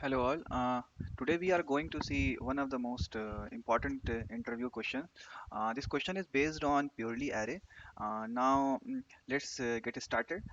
Hello all. Today we are going to see one of the most important interview questions. This question is based on purely array. Let's get started.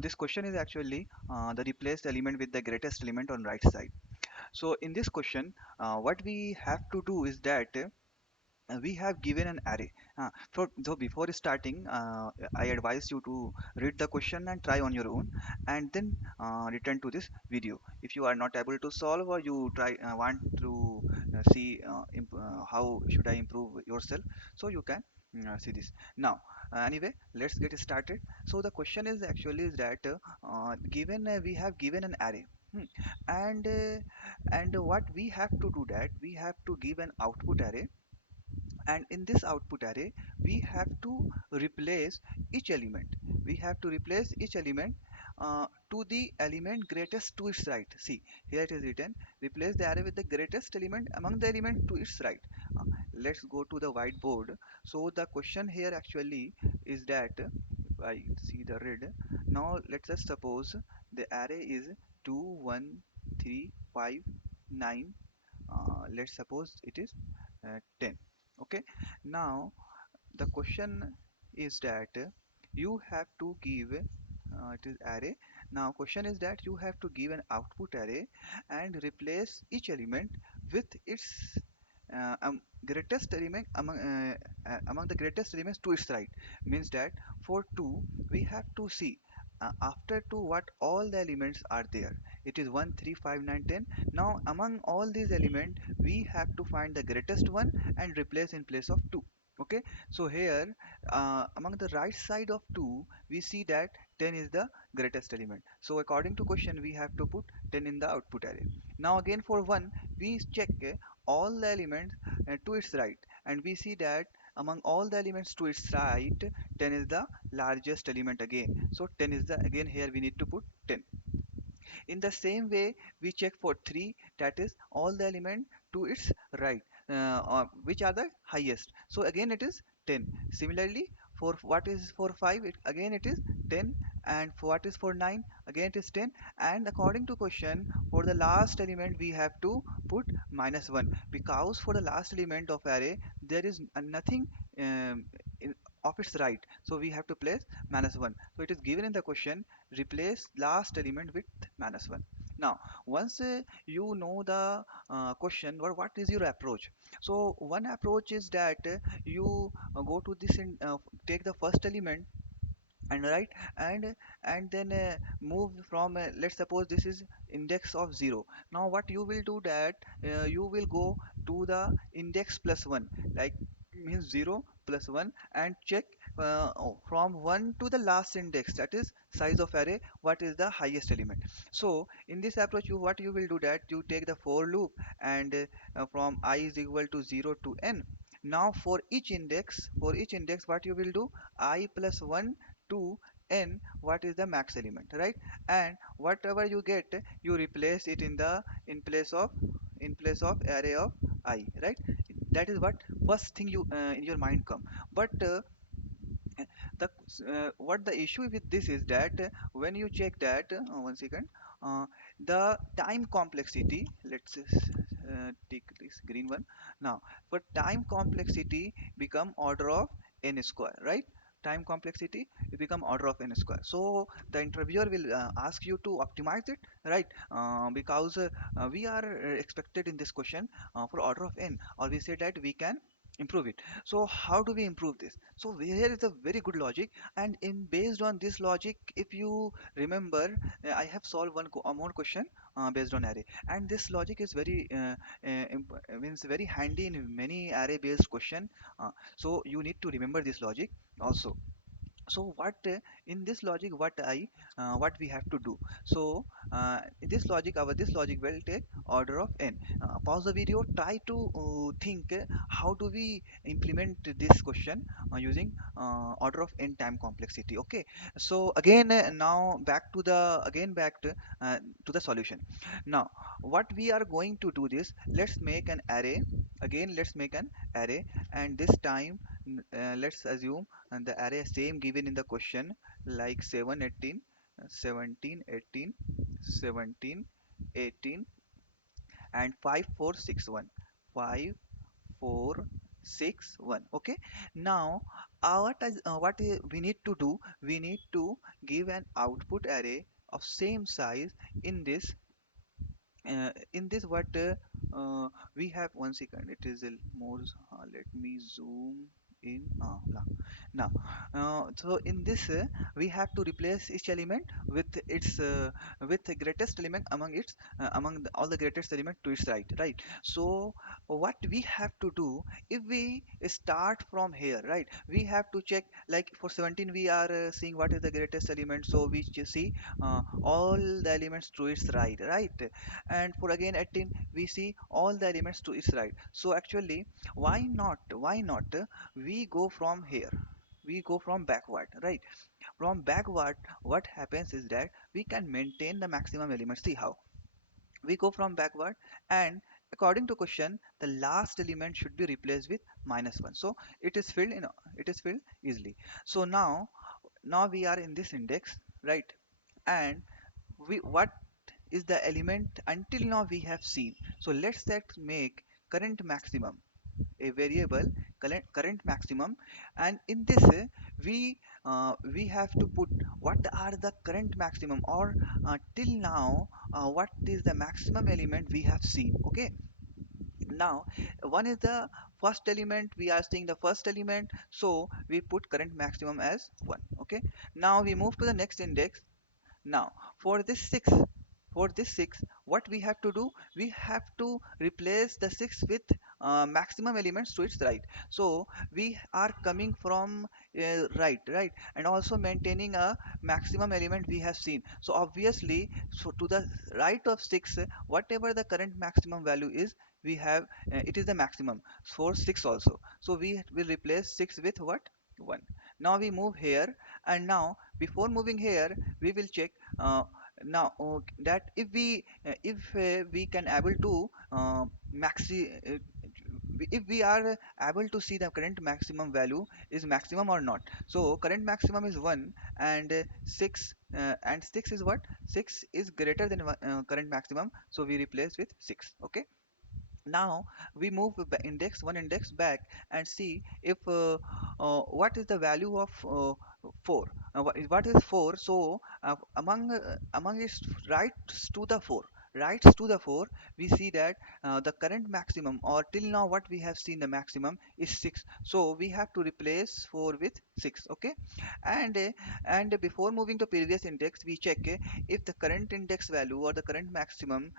This question is actually the replaced element with the greatest element on right side. So in this question, what we have to do is that we have given an array. So before starting, I advise you to read the question and try on your own, and then return to this video. If you are not able to solve or you try want to see how should I improve yourself, so you can see this now. Anyway, let's get started. So the question is actually is that given we have given an array. Hmm. And what we have to do that we have to give an output array, and in this output array we have to replace each element. We have to replace each element to the element greatest to its right. See, here it is written, replace the array with the greatest element among the element to its right. Let's go to the whiteboard. So the question here actually is that I see the red. Now let's just suppose the array is 2 1 3 5 9. Let's suppose it is 10. Okay, now the question is that you have to give it is array. Now question is that you have to give an output array and replace each element with its greatest element among the greatest elements to its right. Means that for 2 we have to see after 2 what all the elements are there. It is 1 3 5 9 10. Now among all these elements we have to find the greatest one and replace in place of 2. Okay, so here among the right side of 2 we see that 10 is the greatest element. So according to question we have to put 10 in the output array. Now again for 1 we check all the elements to its right, and we see that among all the elements to its right 10 is the largest element again. So 10 is the, again here we need to put 10. In the same way, we check for 3, that is all the element to its right, which are the highest. So again it is 10. Similarly, for what is for 5, again it is 10, and for what is for 9, again it is 10. And according to question, for the last element we have to put -1, because for the last element of array there is nothing um, in, of its right, so we have to place -1. So it is given in the question, replace last element with -1. Now once you know the question, what is your approach? So one approach is that you go to this take the first element and right, and then move from let's suppose this is index of 0. Now what you will do that you will go to the index plus 1, like means 0 plus 1, and check from 1 to the last index, that is size of array, what is the highest element. So in this approach, what you will do that you take the for loop, and from I is equal to 0 to n. Now for each index what you will do, I plus 1 to n, what is the max element, right? And whatever you get, you replace it in place of array of I, right? That is what first thing you in your mind come. But the what the issue with this is that when you check that, one second, uh, the time complexity, let's take this green one. Now for time complexity become order of n square, right? Time complexity it become order of n square. So the interviewer will ask you to optimize it, right? Because we are expected in this question for order of n, or we say that we can improve it. So how do we improve this? So here is a very good logic, and in based on this logic, if you remember, I have solved one question based on array, and this logic is very means very handy in many array based question. So you need to remember this logic also. So in this logic what we have to do? So in this logic will take order of n. Pause the video, try to think how do we implement this question using order of n time complexity. Okay, so again now back to the solution. Now what we are going to do this, let's make an array. Again let's make an array, and this time let's assume and the array same given in the question, like 7 18 17 18 17 18 and 5461. 5461. Okay. Now we need to do, we need to give an output array of same size in this, what we have. One second, it is more, let me zoom in. Now, so in this, we have to replace each element with its, with the greatest element among its, all the greatest element to its right, right? So what we have to do, if we start from here, right, we have to check, like for 17 we are seeing what is the greatest element, so we see all the elements to its right, right? And for again 18 we see all the elements to its right. So actually, why not we go from here, we go from backward, right? From backward, what happens is that we can maintain the maximum elements. See how we go from backward, and according to question, the last element should be replaced with -1, so it is filled in, it is filled easily. So now we are in this index, right? And we, what is the element until now we have seen? So let's set make current maximum a variable, current maximum, and in this, we have to put what are the current maximum, or till now, what is the maximum element we have seen. Okay. Now one is the first element, we are seeing the first element, so we put current maximum as 1. Okay. Now we move to the next index. Now, for this 6, for this 6, what we have to do? We have to replace the 6 with maximum elements to its right. So we are coming from right, right, and also maintaining a maximum element we have seen. So obviously, so to the right of 6, whatever the current maximum value is, we have, it is the maximum for 6 also. So we will replace 6 with what? 1. Now we move here, and now before moving here, we will check uh, that if we can able to maxi if we are able to see the current maximum value is maximum or not. So current maximum is 1, and 6, and 6 is what? 6 is greater than current maximum, so we replace with 6. Okay. Now we move index one index back and see if what is the value of 4. What is 4? So among its rights to the 4, rights to the 4, we see that the current maximum, or till now what we have seen the maximum is 6, so we have to replace 4 with 6. Okay. And uh, and before moving to previous index, we check if the current index value or the current maximum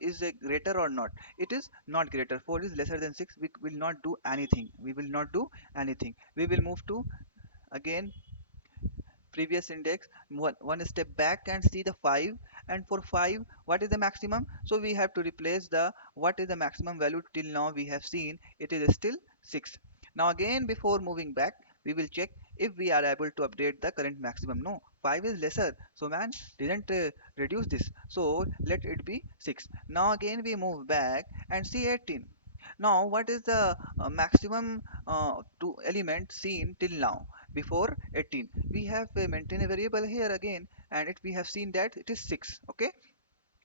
is greater or not. It is not greater. 4 is lesser than 6. We will not do anything. We will not do anything. We will move to again previous index, one step back and see the 5. And for 5, what is the maximum? So we have to replace the, what is the maximum value till now we have seen, it is still 6. Now again, before moving back, we will check if we are able to update the current maximum. No, 5 is lesser, so man didn't reduce this, so let it be 6. Now again we move back and see 18. Now what is the maximum to element seen till now? Before 18, we have maintained a variable here again, and we have seen that it is 6. Okay.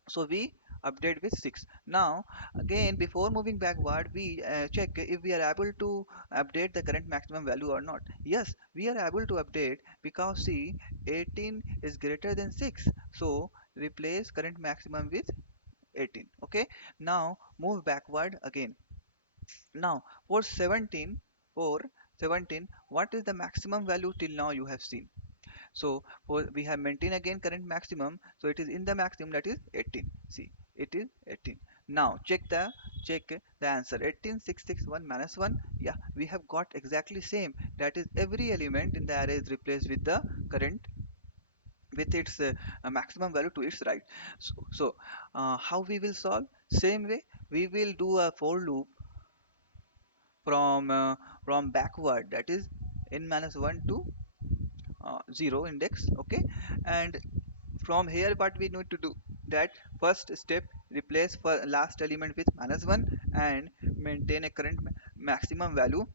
So we update with 6. Now again, before moving backward, we check if we are able to update the current maximum value or not. Yes, we are able to update, because see, 18 is greater than 6, so replace current maximum with 18. Okay. Now move backward again. Now for 17, for 17, what is the maximum value till now you have seen? So for we have maintained again current maximum, so it is in the maximum, that is 18. See, it is 18. Now check the answer. 18 661 minus 1. Yeah, we have got exactly same. That is, every element in the array is replaced with the current, with its maximum value to its right. So how we will solve? Same way, we will do a for loop from backward, that is n minus 1 to 0 index. Okay. And from here, what we need to do, that first step, replace for last element with -1 and maintain a current maximum value,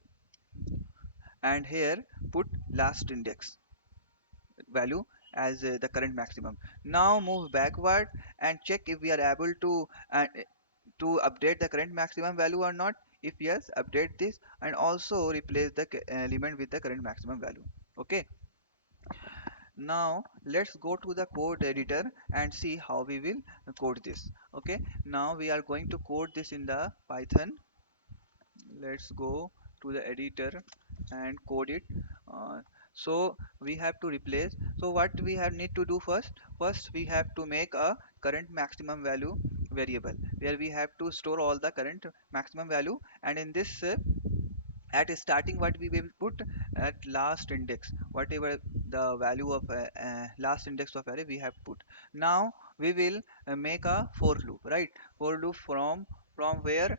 and here put last index value as the current maximum. Now move backward and check if we are able to to update the current maximum value or not? If yes, update this and also replace the element with the current maximum value. Okay, now let's go to the code editor and see how we will code this. Okay, now we are going to code this in the Python. Let's go to the editor and code it. So we have to replace. So what we have need to do first we have to make a current maximum value variable where we have to store all the current maximum value, and in this at starting what we will put at last index whatever the value of last index of array we have put. Now we will make a for loop, right? For loop from where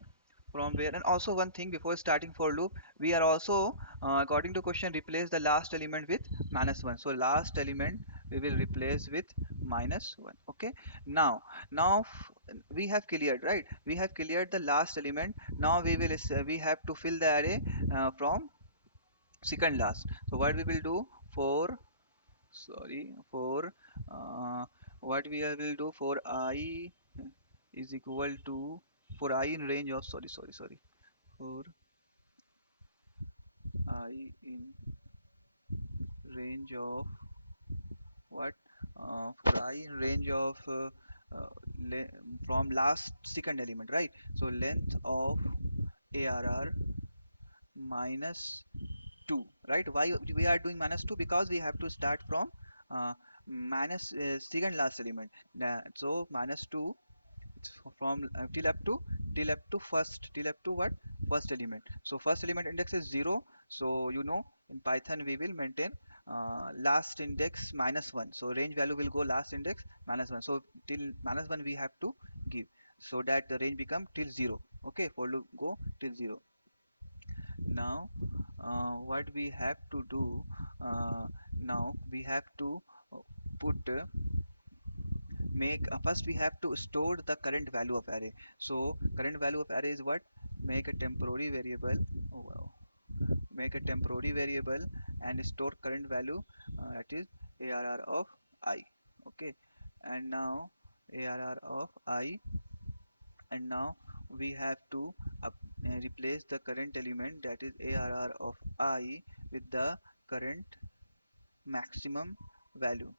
and also one thing before starting for loop, we are also according to question replace the last element with -1. So last element we will replace with -1. Okay, now we have cleared, right? We have cleared the last element. Now we have to fill the array from second last. So what we will do for sorry for uh, what we will do for I is equal to for I in range of sorry for I in range of what for I in range of uh, from last second element, right? So length of ARR minus 2, right? Why we are doing -2? Because we have to start from minus second last element. So -2, it's from till up to what first element. So first element index is 0. So in Python we will maintain last index -1. So range value will go last index -1. So till -1 we have to give, so that the range become till 0. Okay, for loop go till 0. Now what we have to do, now we have to uh, put make first we have to store the current value of array. So current value of array is what? Make a temporary variable. Oh wow. Make a temporary variable and store current value, that is ARR of I. Okay, and now ARR of I, and now we have to replace the current element, that is ARR of I, with the current maximum value.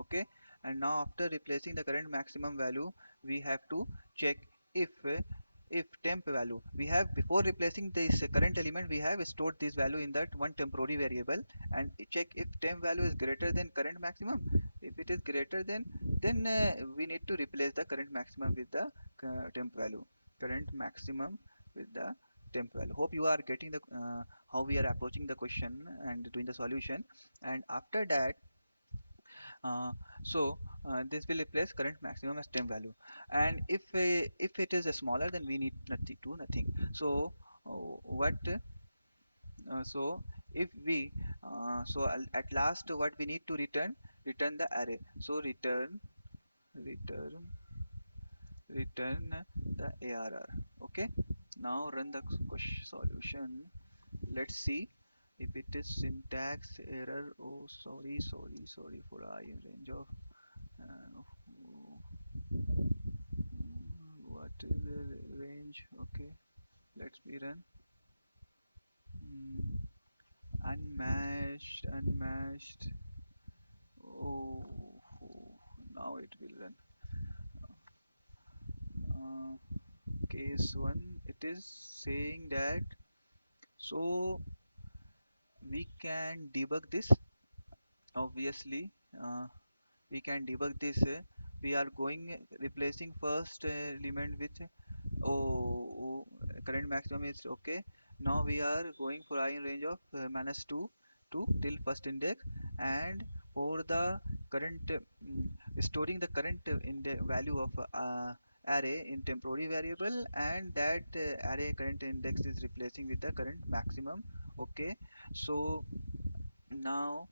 Okay, and now after replacing the current maximum value, we have to check if temp value we have, before replacing this current element, we have stored this value in that one temporary variable, and check if temp value is greater than current maximum. If it is greater than, then we need to replace the current maximum with the temp value. Current maximum with the temp value. Hope you are getting the how we are approaching the question and doing the solution. And after that, uh, so this will replace current maximum as temp value. And if it is smaller, then we need nothing. So what so if we at last what we need to return the array. So return return the ARR. Okay, now run the question solution. Let's see if it is syntax error. Oh, sorry for I in range of what is the range? Okay, let's be run. Mm, unmatched. Oh, now it will run. Uh, case one, it is saying that. So we can debug this. Obviously, we can debug this. We are going replacing first element with current maximum is okay. Now we are going for I in range of -2 to till first index, and for the current storing the current in the value of array in temporary variable, and that array current index is replacing with the current maximum. Okay, so now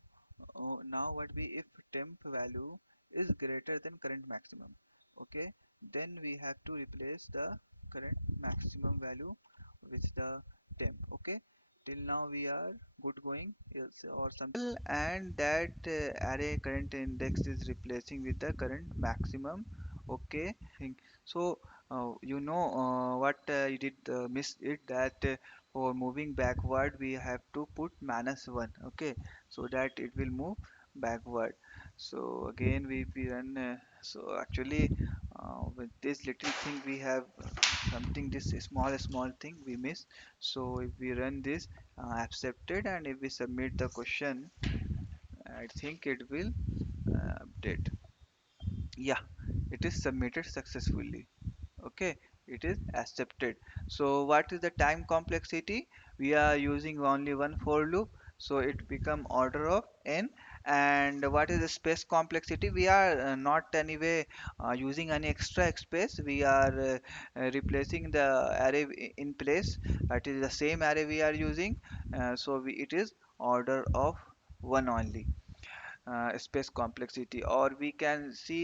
now what we, if temp value is greater than current maximum, okay, then we have to replace the current maximum value with the temp. Okay, till now we are good going, yes, or something, and that array current index is replacing with the current maximum. Okay, think so. You know what you did miss it that for moving backward we have to put -1. Okay, so that it will move backward. So again we run. So actually, with this little thing we have something this small thing we miss. So if we run this accepted and if we submit the question, I think it will update. Yeah, it is submitted successfully. Okay, it is accepted. So what is the time complexity? We are using only one for loop, so it become order of n. And what is the space complexity? We are not anyway using any extra space. We are replacing the array in place. That is the same array we are using. It is order of one only, space complexity. Or we can see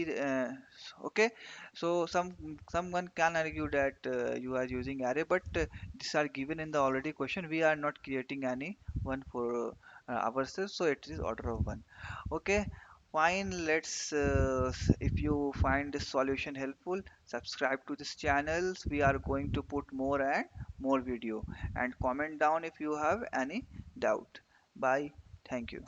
okay, so someone can argue that you are using array, but these are given in the already question. We are not creating any one for ourselves, so it is order of one. Okay, fine. Let's if you find this solution helpful, subscribe to this channels. We are going to put more and more video, and comment down if you have any doubt. Bye. Thank you.